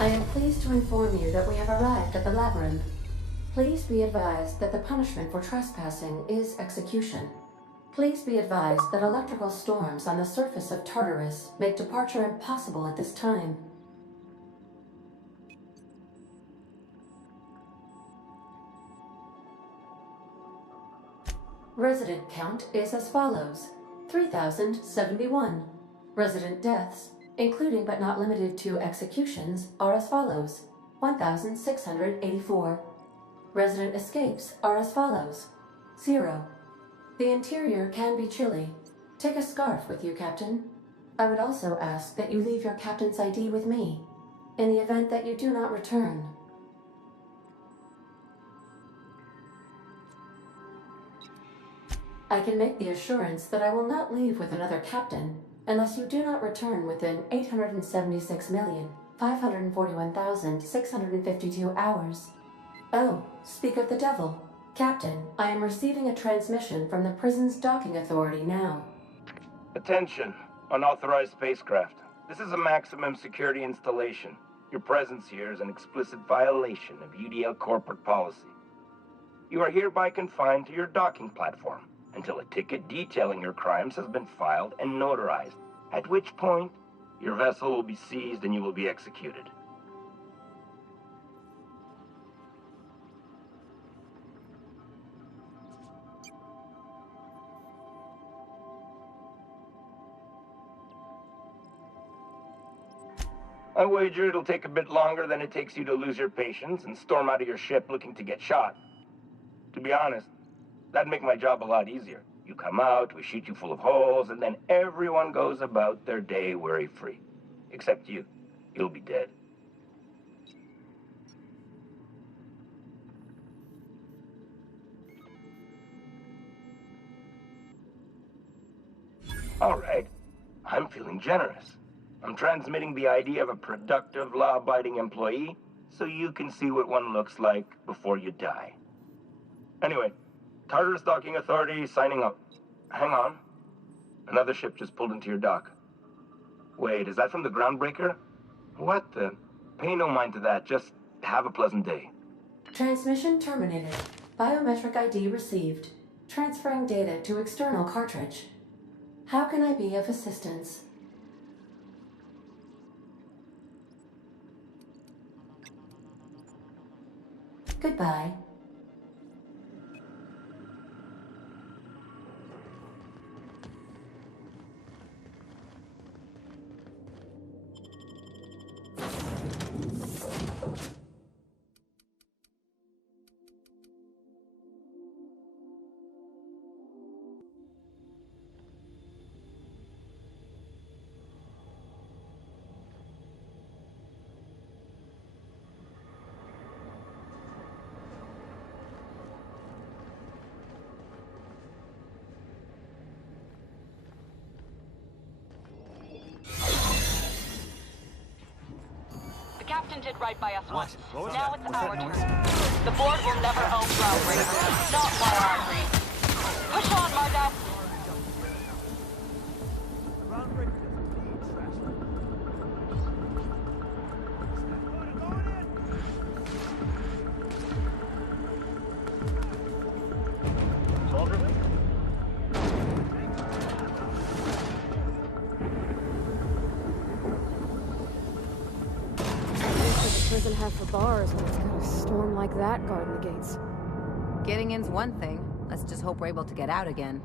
I am pleased to inform you that we have arrived at the labyrinth. Please be advised that the punishment for trespassing is execution. Please be advised that electrical storms on the surface of Tartarus make departure impossible at this time. Resident count is as follows: 3,071. Resident deaths, including but not limited to executions, are as follows: 1,684. Resident escapes are as follows: 0. The interior can be chilly. Take a scarf with you, Captain. I would also ask that you leave your captain's ID with me, in the event that you do not return. I can make the assurance that I will not leave with another captain unless you do not return within 876,541,652 hours. Oh, speak of the devil. Captain, I am receiving a transmission from the prison's docking authority now. Attention, unauthorized spacecraft. This is a maximum security installation. Your presence here is an explicit violation of UDL corporate policy. You are hereby confined to your docking platform until a ticket detailing your crimes has been filed and notarized, at which point your vessel will be seized and you will be executed. I wager it'll take a bit longer than it takes you to lose your patience and storm out of your ship looking to get shot. To be honest, that'd make my job a lot easier. You come out, we shoot you full of holes, and then everyone goes about their day worry-free. Except you. You'll be dead. All right. I'm feeling generous. I'm transmitting the idea of a productive, law-abiding employee so you can see what one looks like before you die. Anyway, Tartarus Docking Authority signing up. Hang on. Another ship just pulled into your dock. Wait, is that from the groundbreaker? What the? Pay no mind to that. Just have a pleasant day. Transmission terminated. Biometric ID received. Transferring data to external cartridge. How can I be of assistance? Goodbye. Captain did right by us once. Now it's our turn. The board will never own Groundbreaker. Not while I breathe. Push on, Margot. Doesn't have for bars when it's got a storm like that guarding the gates. Getting in's one thing. Let's just hope we're able to get out again.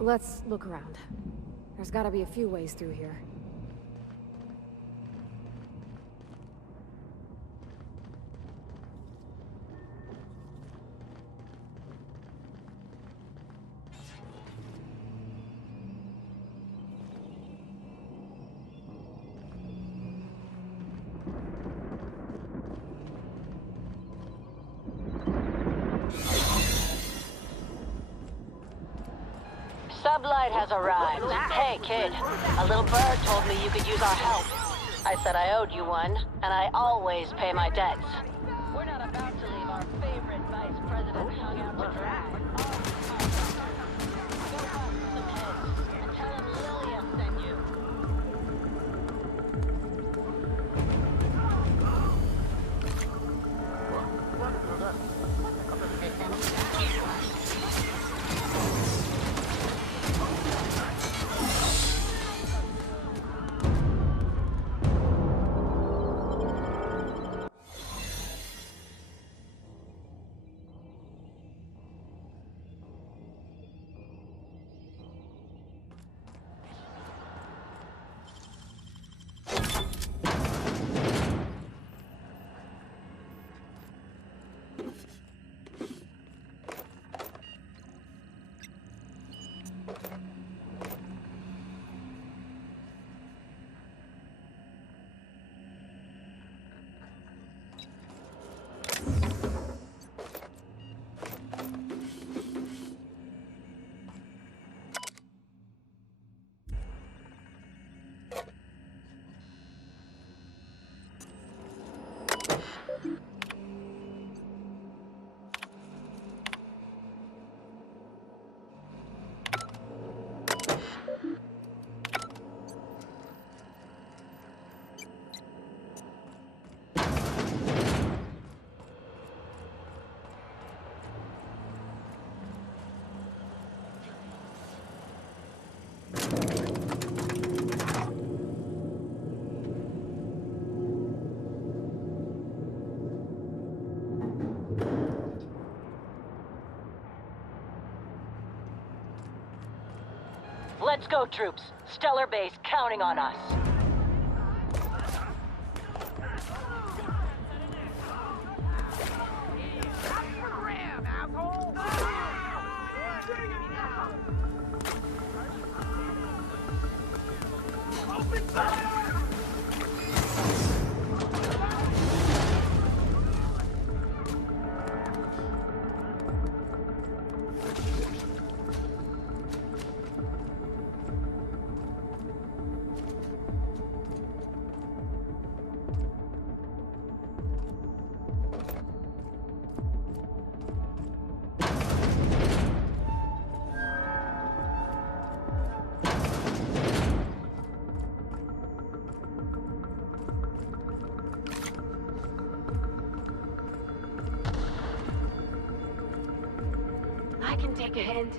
Let's look around. There's gotta be a few ways through here. Sublight has arrived. Hey, kid. A little bird told me you could use our help. I said I owed you one, and I always pay my debts. We're not about to leave our favorite vice president hung out to dry. Go talk to some heads, and tell him Lilia sent you. Let's go, troops. Stellar Base counting on us. I can take a hint.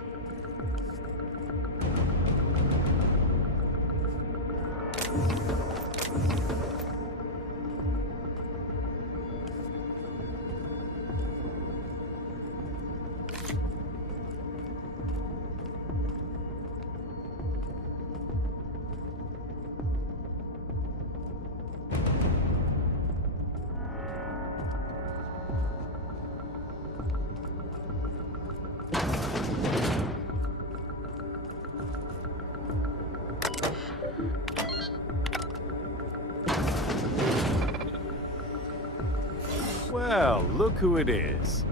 Well, look who it is.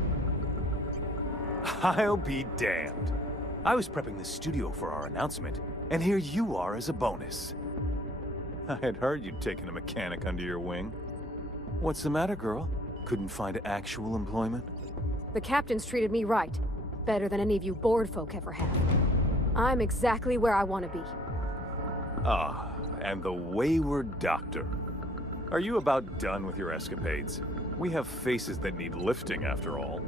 I'll be damned. I was prepping the studio for our announcement, and here you are as a bonus. I had heard you'd taken a mechanic under your wing. What's the matter, girl? Couldn't find actual employment? The captain's treated me right. Better than any of you bored folk ever have. I'm exactly where I want to be. Ah, and the wayward doctor. Are you about done with your escapades? We have faces that need lifting, after all.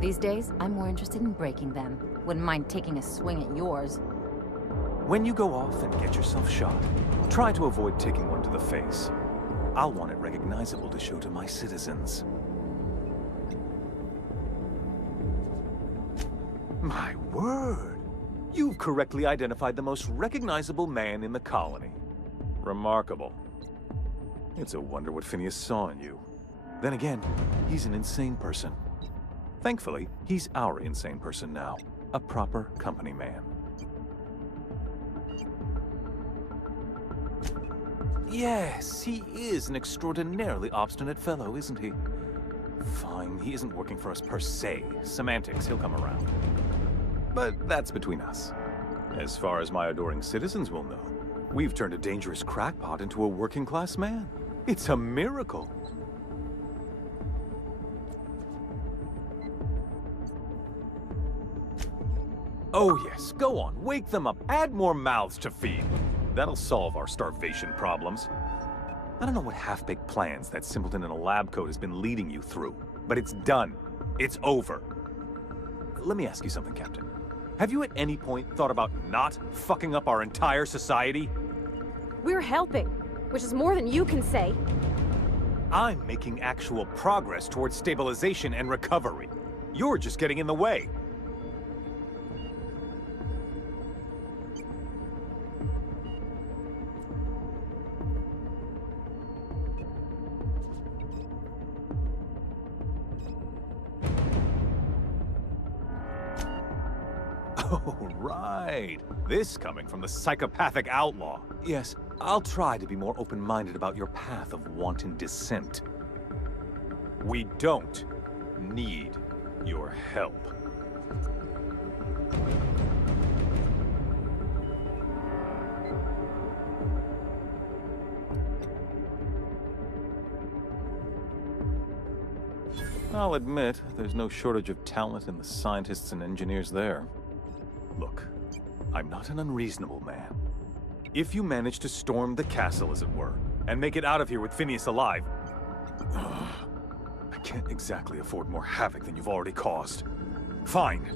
These days, I'm more interested in breaking them. Wouldn't mind taking a swing at yours. When you go off and get yourself shot, try to avoid taking one to the face. I'll want it recognizable to show to my citizens. My word! You've correctly identified the most recognizable man in the colony. Remarkable. It's a wonder what Phineas saw in you. Then again, he's an insane person. Thankfully, he's our insane person now. A proper company man. Yes, he is an extraordinarily obstinate fellow, isn't he? Fine, he isn't working for us per se. Semantics, he'll come around. But that's between us. As far as my adoring citizens will know, we've turned a dangerous crackpot into a working-class man. It's a miracle. Oh yes, go on, wake them up, add more mouths to feed. That'll solve our starvation problems. I don't know what half-baked plans that simpleton in a lab coat has been leading you through, but it's done. It's over. Let me ask you something, Captain. Have you at any point thought about not fucking up our entire society? We're helping, which is more than you can say. I'm making actual progress towards stabilization and recovery. You're just getting in the way. Oh, right. This coming from the psychopathic outlaw. Yes, I'll try to be more open-minded about your path of wanton descent. We don't need your help. I'll admit, there's no shortage of talent in the scientists and engineers there. Look, I'm not an unreasonable man. If you manage to storm the castle, as it were, and make it out of here with Phineas alive, I can't exactly afford more havoc than you've already caused. Fine.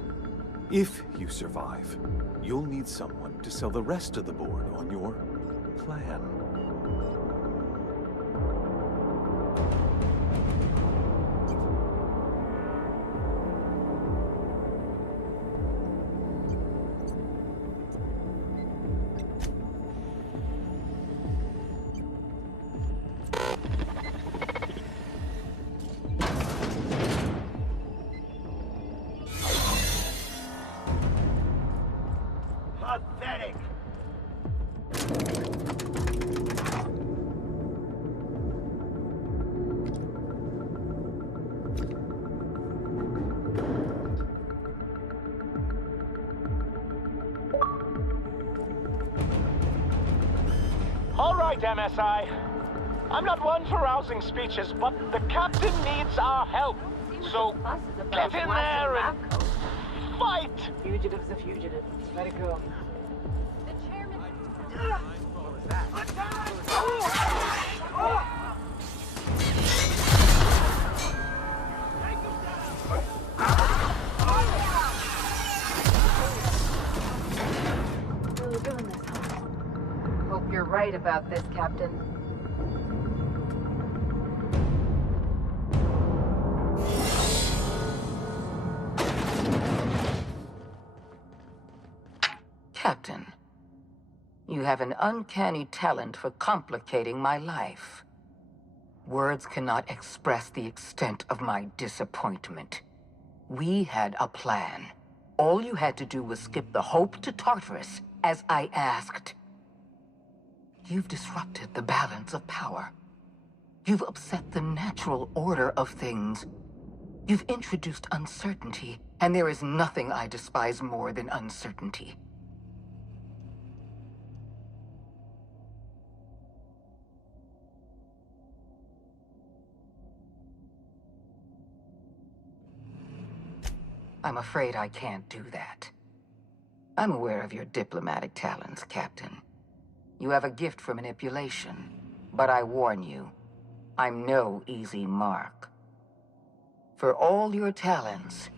If you survive, you'll need someone to sell the rest of the board on your plan. Pathetic! All right, MSI. I'm not one for rousing speeches, but the captain needs our help. So, get in there and fight! Fugitive's a fugitive. Let it go. Really doing this, huh? Hope you're right about this, Captain. Captain, you have an uncanny talent for complicating my life. Words cannot express the extent of my disappointment. We had a plan. All you had to do was skip the Hope to Tartarus, as I asked. You've disrupted the balance of power. You've upset the natural order of things. You've introduced uncertainty, and there is nothing I despise more than uncertainty. I'm afraid I can't do that. I'm aware of your diplomatic talents, Captain. You have a gift for manipulation, but I warn you, I'm no easy mark. For all your talents,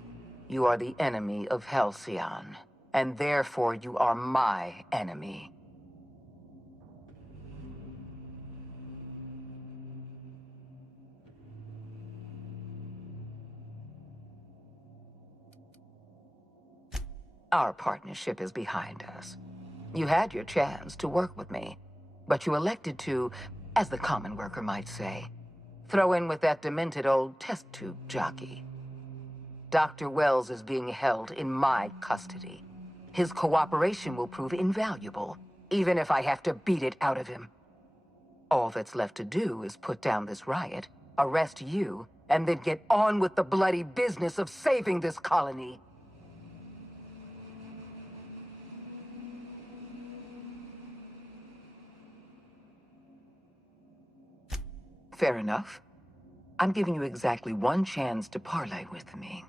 you are the enemy of Halcyon, and therefore you are my enemy. Our partnership is behind us. You had your chance to work with me, but you elected to, as the common worker might say, throw in with that demented old test tube jockey. Dr. Welles is being held in my custody. His cooperation will prove invaluable, even if I have to beat it out of him. All that's left to do is put down this riot, arrest you, and then get on with the bloody business of saving this colony. Fair enough. I'm giving you exactly one chance to parley with me.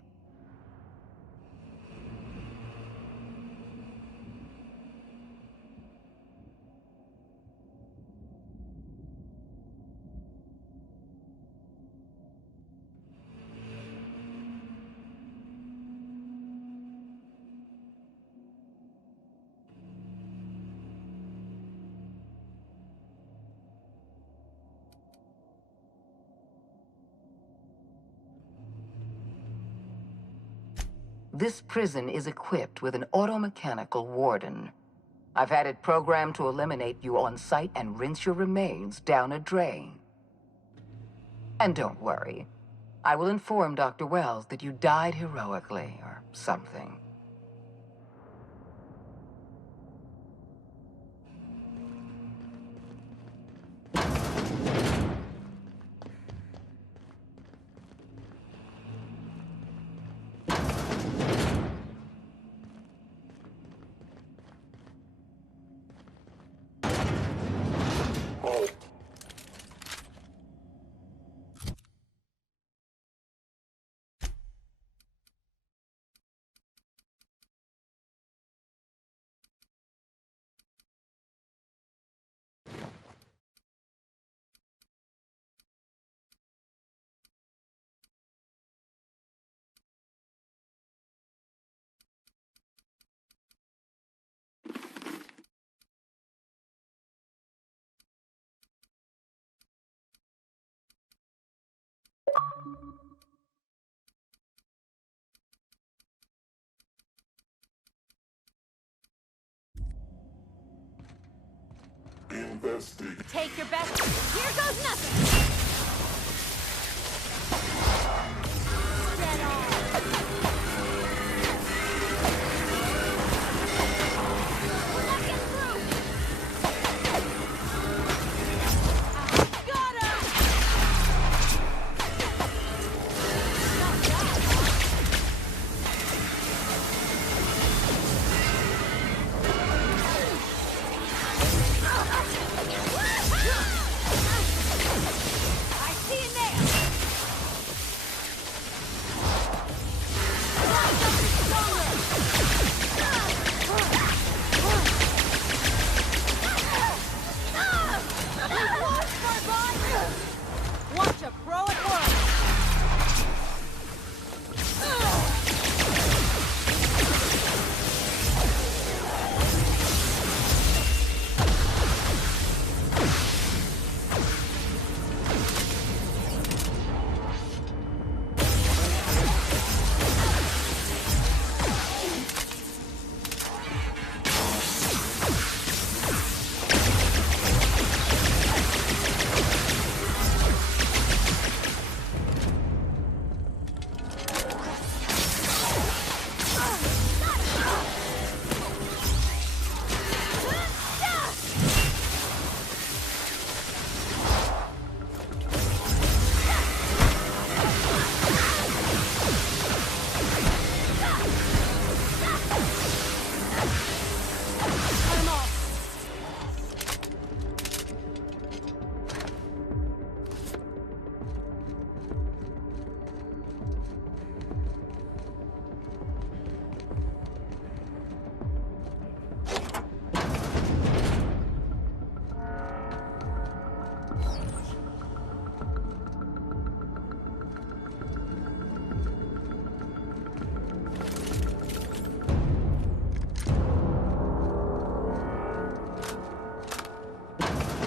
This prison is equipped with an automechanical warden. I've had it programmed to eliminate you on sight and rinse your remains down a drain. And don't worry, I will inform Dr. Welles that you died heroically or something. Take your best. Here goes nothing. Get on. We're not getting through. Got him. Not bad. I see you there. Rise up and stronger. We've lost, Barbot. Watch a pro at work.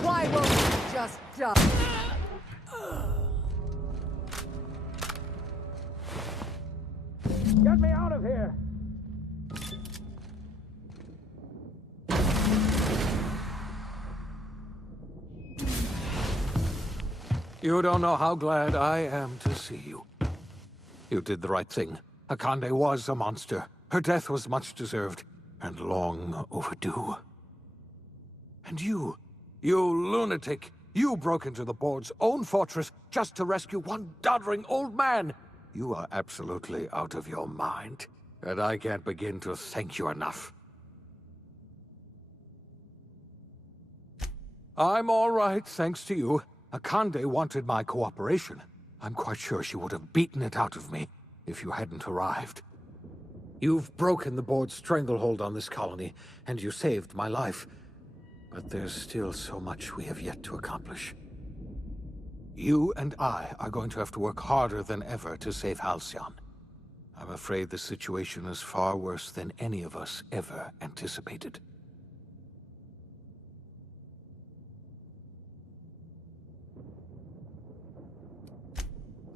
Why won't you just jump? Get me out of here! You don't know how glad I am to see you. You did the right thing. Akande was a monster. Her death was much deserved, and long overdue. And you lunatic! You broke into the board's own fortress just to rescue one doddering old man! You are absolutely out of your mind, and I can't begin to thank you enough. I'm all right, thanks to you. Akande wanted my cooperation. I'm quite sure she would have beaten it out of me if you hadn't arrived. You've broken the board's stranglehold on this colony, and you saved my life. But there's still so much we have yet to accomplish. You and I are going to have to work harder than ever to save Halcyon. I'm afraid the situation is far worse than any of us ever anticipated.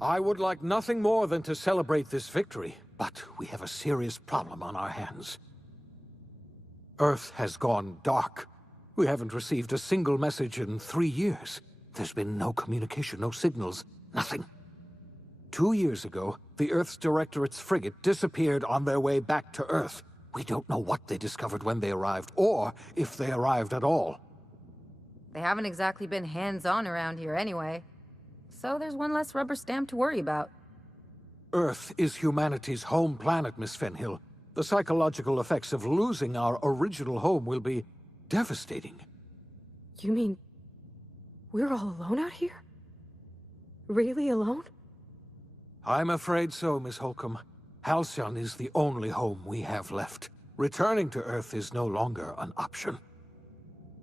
I would like nothing more than to celebrate this victory, but we have a serious problem on our hands. Earth has gone dark. We haven't received a single message in 3 years. There's been no communication, no signals, nothing. 2 years ago, the Earth's Directorate's frigate disappeared on their way back to Earth. We don't know what they discovered when they arrived, or if they arrived at all. They haven't exactly been hands-on around here anyway. So there's one less rubber stamp to worry about. Earth is humanity's home planet, Miss Fenhill. The psychological effects of losing our original home will be devastating. You mean we're all alone out here? Really alone? I'm afraid so, Miss Holcomb. Halcyon is the only home we have left. Returning to Earth is no longer an option.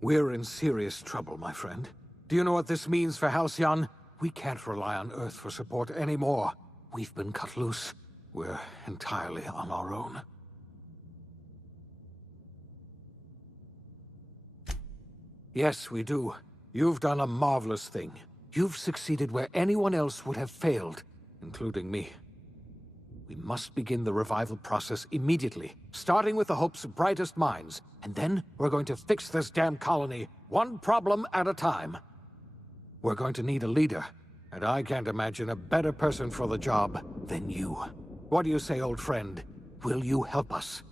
We're in serious trouble, my friend. Do you know what this means for Halcyon? We can't rely on Earth for support anymore. We've been cut loose. We're entirely on our own. Yes, we do. You've done a marvelous thing. You've succeeded where anyone else would have failed, including me. We must begin the revival process immediately, starting with the Hope's brightest minds, and then we're going to fix this damn colony, one problem at a time. We're going to need a leader, and I can't imagine a better person for the job than you. What do you say, old friend? Will you help us?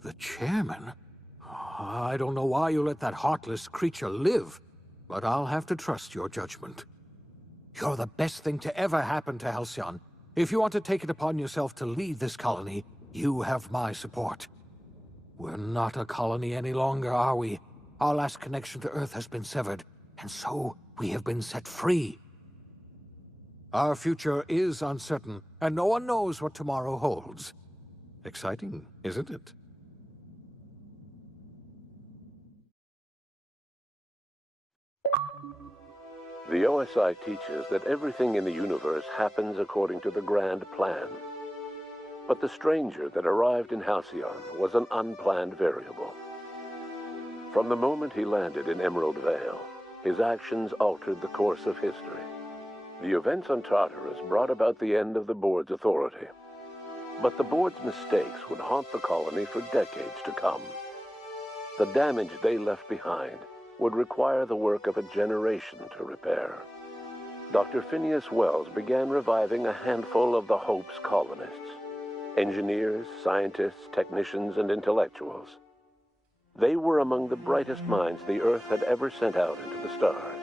The chairman? I don't know why you let that heartless creature live, but I'll have to trust your judgment. You're the best thing to ever happen to Halcyon. If you want to take it upon yourself to lead this colony, you have my support. We're not a colony any longer, are we? Our last connection to Earth has been severed, and so we have been set free. Our future is uncertain, and no one knows what tomorrow holds. Exciting, isn't it? The OSI teaches that everything in the universe happens according to the grand plan. But the stranger that arrived in Halcyon was an unplanned variable. From the moment he landed in Emerald Vale, his actions altered the course of history. The events on Tartarus brought about the end of the board's authority. But the board's mistakes would haunt the colony for decades to come. The damage they left behind would require the work of a generation to repair. Dr. Phineas Welles began reviving a handful of the Hope's colonists. Engineers, scientists, technicians, and intellectuals. They were among the brightest minds the Earth had ever sent out into the stars.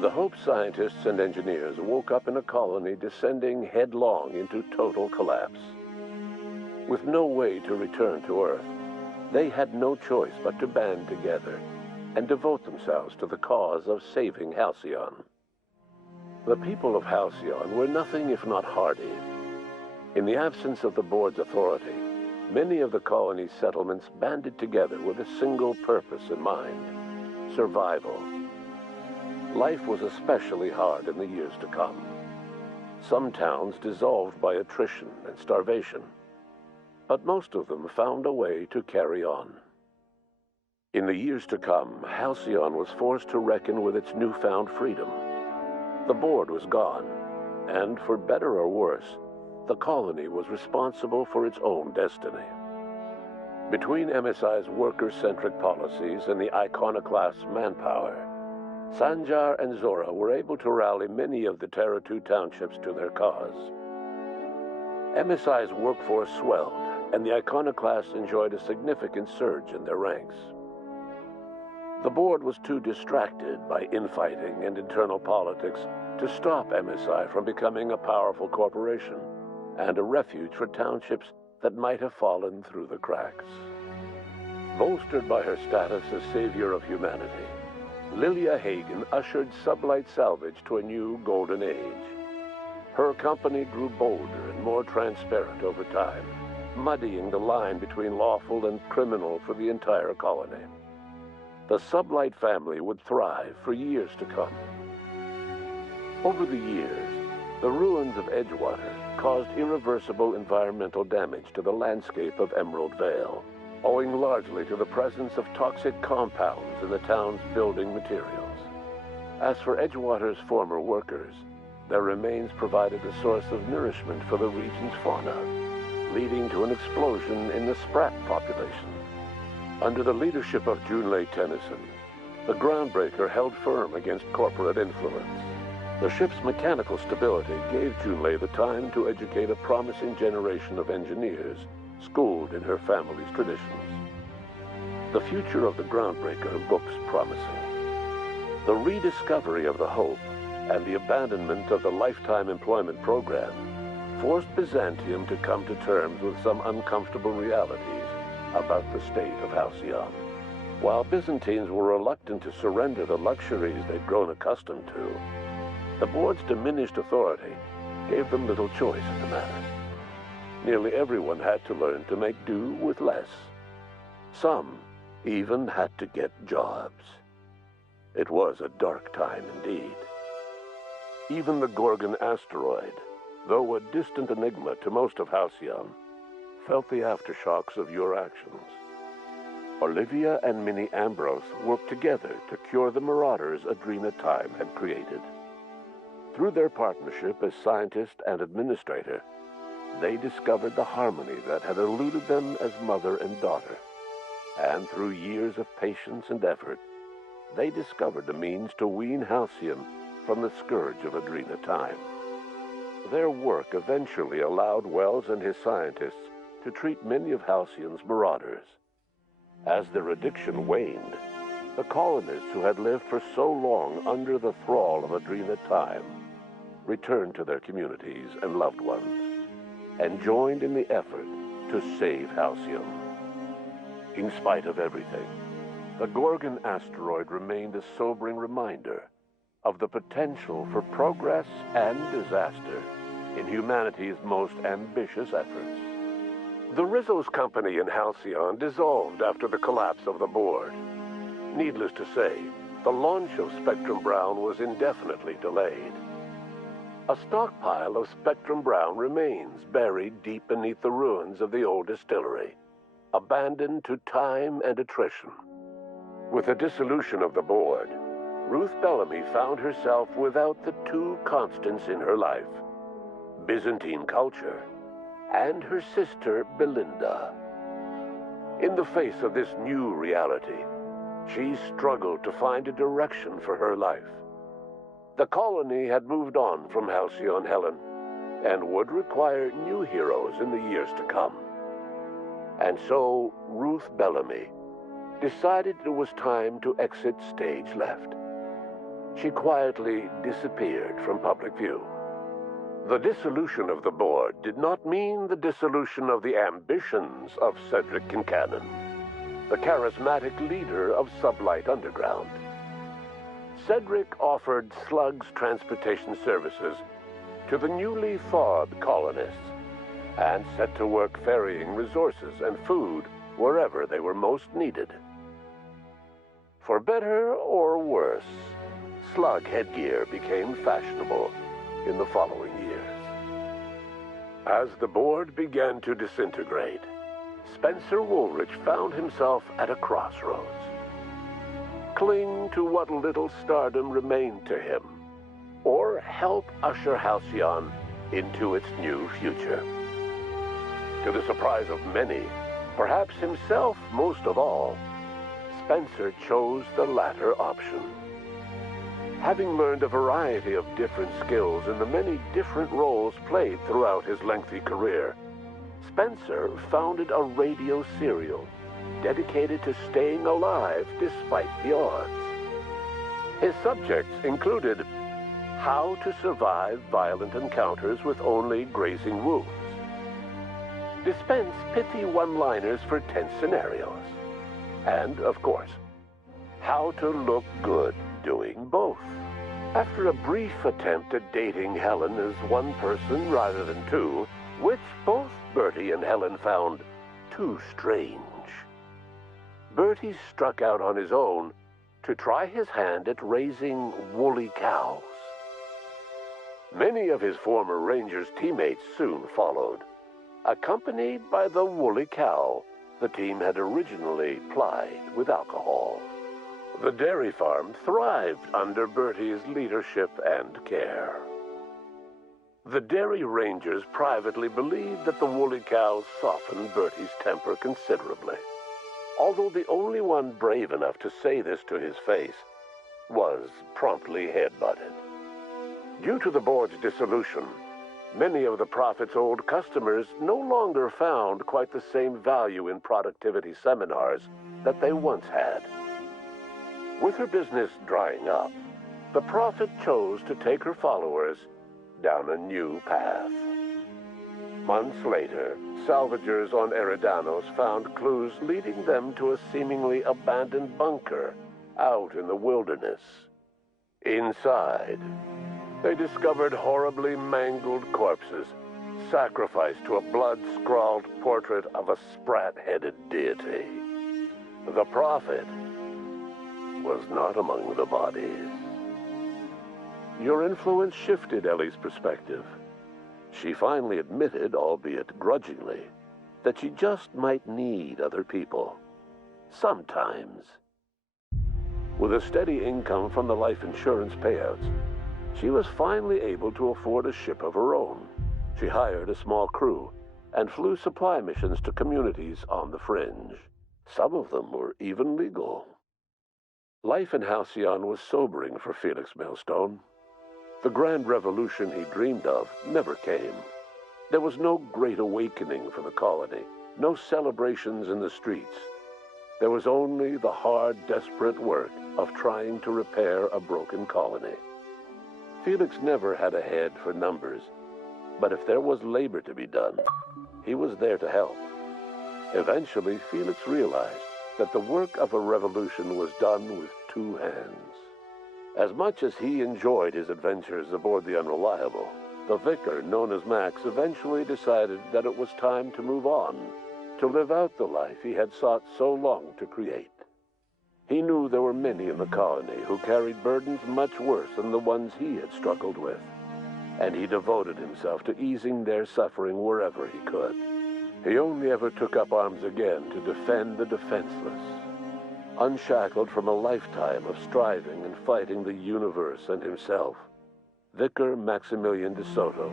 The Hope scientists and engineers woke up in a colony descending headlong into total collapse. With no way to return to Earth, they had no choice but to band together and devote themselves to the cause of saving Halcyon. The people of Halcyon were nothing if not hardy. In the absence of the board's authority, many of the colony's settlements banded together with a single purpose in mind: survival. Life was especially hard in the years to come. Some towns dissolved by attrition and starvation, but most of them found a way to carry on. In the years to come, Halcyon was forced to reckon with its newfound freedom. The board was gone, and for better or worse, the colony was responsible for its own destiny. Between MSI's worker-centric policies and the iconoclast's manpower, Sanjar and Zora were able to rally many of the Terra 2 townships to their cause. MSI's workforce swelled, and the iconoclasts enjoyed a significant surge in their ranks. The board was too distracted by infighting and internal politics to stop MSI from becoming a powerful corporation and a refuge for townships that might have fallen through the cracks. Bolstered by her status as savior of humanity, Lilia Hagen ushered sublight salvage to a new golden age. Her company grew bolder and more transparent over time, muddying the line between lawful and criminal for the entire colony. The sublight family would thrive for years to come. Over the years, the ruins of Edgewater caused irreversible environmental damage to the landscape of Emerald Vale, owing largely to the presence of toxic compounds in the town's building materials. As for Edgewater's former workers, their remains provided a source of nourishment for the region's fauna, leading to an explosion in the sprat population. Under the leadership of Junlei Tennyson, the Groundbreaker held firm against corporate influence. The ship's mechanical stability gave Junlei the time to educate a promising generation of engineers schooled in her family's traditions. The future of the Groundbreaker looks promising. The rediscovery of the Hope and the abandonment of the lifetime employment program forced Byzantium to come to terms with some uncomfortable realities about the state of Halcyon. While Byzantines were reluctant to surrender the luxuries they'd grown accustomed to, the board's diminished authority gave them little choice in the matter. Nearly everyone had to learn to make do with less. Some even had to get jobs. It was a dark time indeed. Even the Gorgon asteroid, though a distant enigma to most of Halcyon, felt the aftershocks of your actions. Olivia and Minnie Ambrose worked together to cure the marauders Adrena Time had created. Through their partnership as scientist and administrator, they discovered the harmony that had eluded them as mother and daughter. And through years of patience and effort, they discovered a means to wean Halcyon from the scourge of Adrena Time. Their work eventually allowed Welles and his scientists to treat many of Halcyon's marauders. As their addiction waned, the colonists who had lived for so long under the thrall of Adrena Time returned to their communities and loved ones, and joined in the effort to save Halcyon. In spite of everything, the Gorgon asteroid remained a sobering reminder of the potential for progress and disaster in humanity's most ambitious efforts. The Rizzo's company in Halcyon dissolved after the collapse of the board. Needless to say, the launch of Spectrum Brown was indefinitely delayed. A stockpile of Spectrum Brown remains buried deep beneath the ruins of the old distillery, abandoned to time and attrition. With the dissolution of the board, Ruth Bellamy found herself without the two constants in her life, Byzantine culture and her sister Belinda. In the face of this new reality, she struggled to find a direction for her life. The colony had moved on from Halcyon Helen and would require new heroes in the years to come. And so Ruth Bellamy decided it was time to exit stage left. She quietly disappeared from public view. The dissolution of the board did not mean the dissolution of the ambitions of Cedric Kincannon, the charismatic leader of Sublight Underground. Cedric offered Slug's transportation services to the newly thawed colonists and set to work ferrying resources and food wherever they were most needed. For better or worse, Slug headgear became fashionable in the following years. As the board began to disintegrate, Spencer Woolrich found himself at a crossroads. Cling to what little stardom remained to him, or help usher Halcyon into its new future. To the surprise of many, Perhaps himself most of all, Spencer chose the latter option. Having learned a variety of different skills in the many different roles played throughout his lengthy career, Spencer founded a radio serial dedicated to staying alive despite the odds. His subjects included how to survive violent encounters with only grazing wounds, dispense pithy one-liners for tense scenarios, and, of course, how to look good doing both. After a brief attempt at dating Helen as one person rather than two, which both Bertie and Helen found too strange, Bertie struck out on his own to try his hand at raising woolly cows. Many of his former Rangers teammates soon followed, accompanied by the woolly cow the team had originally plied with alcohol. The dairy farm thrived under Bertie's leadership and care. The Dairy Rangers privately believed that the woolly cows softened Bertie's temper considerably, although the only one brave enough to say this to his face was promptly headbutted. Due to the board's dissolution, many of the Prophet's old customers no longer found quite the same value in productivity seminars that they once had. With her business drying up, the Prophet chose to take her followers down a new path. Months later, salvagers on Eridanos found clues leading them to a seemingly abandoned bunker out in the wilderness. Inside, they discovered horribly mangled corpses, sacrificed to a blood-scrawled portrait of a sprat-headed deity. The Prophet was not among the bodies. Your influence shifted Ellie's perspective. She finally admitted, albeit grudgingly, that she just might need other people. Sometimes. With a steady income from the life insurance payouts, she was finally able to afford a ship of her own. She hired a small crew and flew supply missions to communities on the fringe. Some of them were even legal. Life in Halcyon was sobering for Felix Millstone. The grand revolution he dreamed of never came. There was no great awakening for the colony, no celebrations in the streets. There was only the hard, desperate work of trying to repair a broken colony. Felix never had a head for numbers, but if there was labor to be done, he was there to help. Eventually, Felix realized that the work of a revolution was done with two hands. As much as he enjoyed his adventures aboard the Unreliable, the vicar, known as Max, eventually decided that it was time to move on, to live out the life he had sought so long to create. He knew there were many in the colony who carried burdens much worse than the ones he had struggled with, and he devoted himself to easing their suffering wherever he could. He only ever took up arms again to defend the defenseless. Unshackled from a lifetime of striving and fighting the universe and himself, Vicar Maximilian de Soto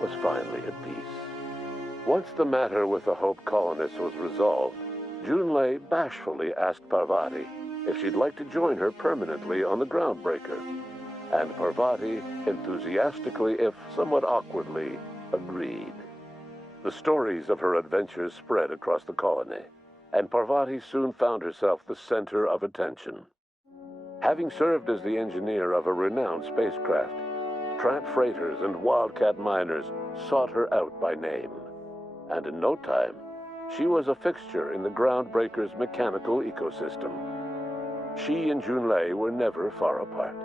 was finally at peace. Once the matter with the Hope colonists was resolved, Junlei bashfully asked Parvati if she'd like to join her permanently on the Groundbreaker, and Parvati enthusiastically, if somewhat awkwardly, agreed. The stories of her adventures spread across the colony, and Parvati soon found herself the center of attention. Having served as the engineer of a renowned spacecraft, tramp freighters and wildcat miners sought her out by name, and in no time, she was a fixture in the Groundbreaker's mechanical ecosystem. She and Junlei were never far apart.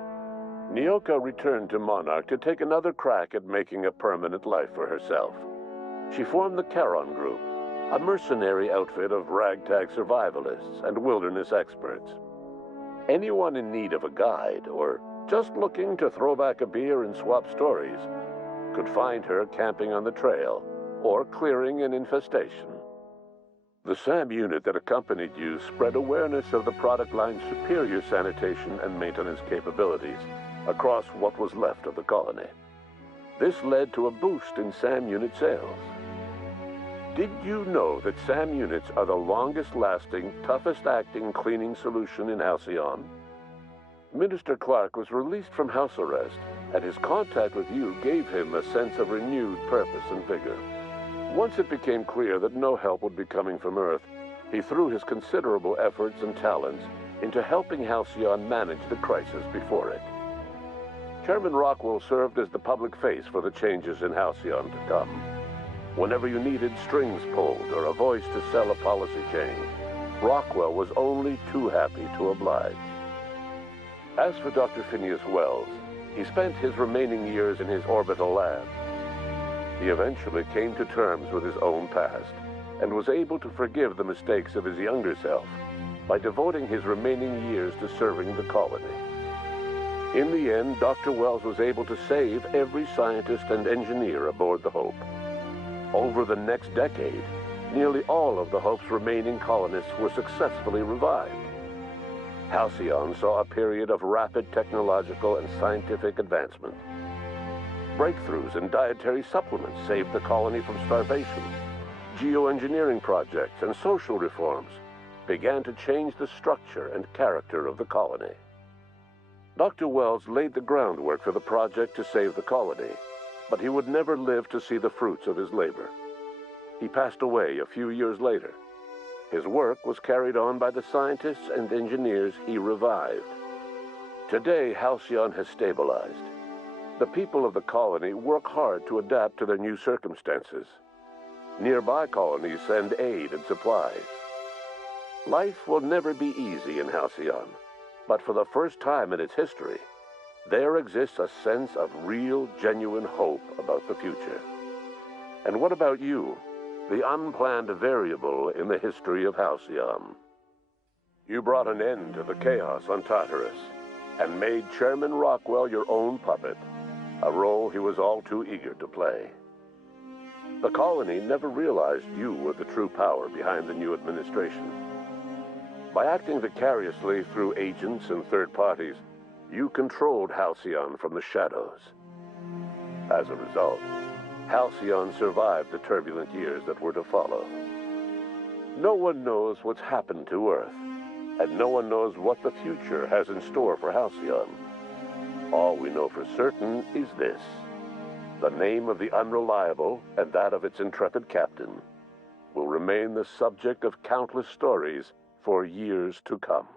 Nyoka returned to Monarch to take another crack at making a permanent life for herself. She formed the Charon Group, a mercenary outfit of ragtag survivalists and wilderness experts. Anyone in need of a guide, or just looking to throw back a beer and swap stories, could find her camping on the trail or clearing an infestation. The SAM unit that accompanied you spread awareness of the product line's superior sanitation and maintenance capabilities across what was left of the colony. This led to a boost in SAM unit sales. Did you know that SAM units are the longest-lasting, toughest-acting cleaning solution in Halcyon? Minister Clark was released from house arrest, and his contact with you gave him a sense of renewed purpose and vigor. Once it became clear that no help would be coming from Earth, he threw his considerable efforts and talents into helping Halcyon manage the crisis before it. Chairman Rockwell served as the public face for the changes in Halcyon to come. Whenever you needed strings pulled or a voice to sell a policy change, Rockwell was only too happy to oblige. As for Dr. Phineas Welles, he spent his remaining years in his orbital lab. He eventually came to terms with his own past and was able to forgive the mistakes of his younger self by devoting his remaining years to serving the colony. In the end, Dr. Welles was able to save every scientist and engineer aboard the Hope. Over the next decade, nearly all of the Hope's remaining colonists were successfully revived. Halcyon saw a period of rapid technological and scientific advancement. Breakthroughs in dietary supplements saved the colony from starvation. Geoengineering projects and social reforms began to change the structure and character of the colony. Dr. Welles laid the groundwork for the project to save the colony, but he would never live to see the fruits of his labor. He passed away a few years later. His work was carried on by the scientists and engineers he revived. Today, Halcyon has stabilized. The people of the colony work hard to adapt to their new circumstances. Nearby colonies send aid and supplies. Life will never be easy in Halcyon, but for the first time in its history, there exists a sense of real, genuine hope about the future. And what about you? The unplanned variable in the history of Halcyon. You brought an end to the chaos on Tartarus and made Chairman Rockwell your own puppet, a role he was all too eager to play. The colony never realized you were the true power behind the new administration. By acting vicariously through agents and third parties, you controlled Halcyon from the shadows. As a result, Halcyon survived the turbulent years that were to follow. No one knows what's happened to Earth, and no one knows what the future has in store for Halcyon. All we know for certain is this: the name of the Unreliable and that of its intrepid captain will remain the subject of countless stories for years to come.